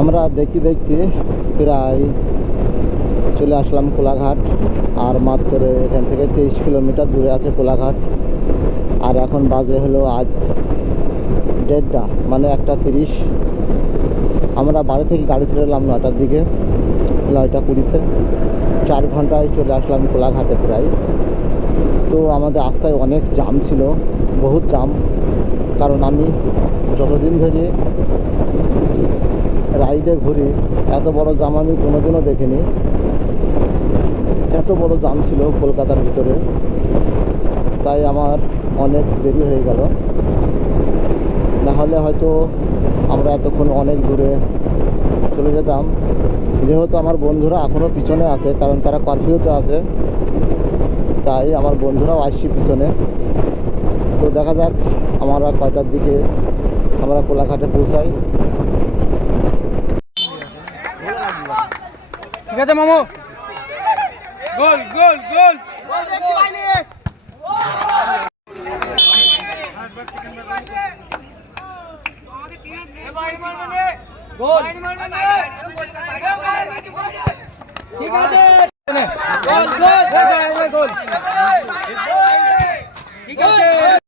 আমরা দেখতে দেখতে প্রায় চলে আসলাম কোলাঘাট। আর মাত্র এখান থেকে 23 কিলোমিটার দূরে আছে কোলাঘাট। আর এখন বাজে হলো আজ 1:30, মানে 1:30। আমরা বাড়ি থেকে গাড়ি ছেড়ে এলাম 9টার দিকে, 9:20-তে। 4 ঘন্টায় চলে আসলাম কোলাঘাটে প্রায়। তো আমাদের রাস্তায় অনেক জ্যাম ছিল, বহুত জ্যাম। কারণ আমি যতদিন ধরে রাইডে ঘুরি এত বড় জ্যাম আমি কোনোদিনও দেখিনি। এত বড় জ্যাম ছিল কলকাতার ভিতরে, তাই আমার অনেক দেরি হয়ে গেল। নাহলে হয়তো আমরা এতক্ষণ অনেক দূরে চলে যেতাম। যেহেতু আমার বন্ধুরা এখনও পিছনে আছে, কারণ তারা কারফিউতে আছে, তাই আমার বন্ধুরাও আসছে পিছনে। তো দেখা যাক আমরা কয়টার দিকে আমরা কোলাঘাটে পৌঁছাই। ঠিক আছে মামু, গোল গোল গোল ঠিক আছে, গোল গোল গোল ঠিক আছে।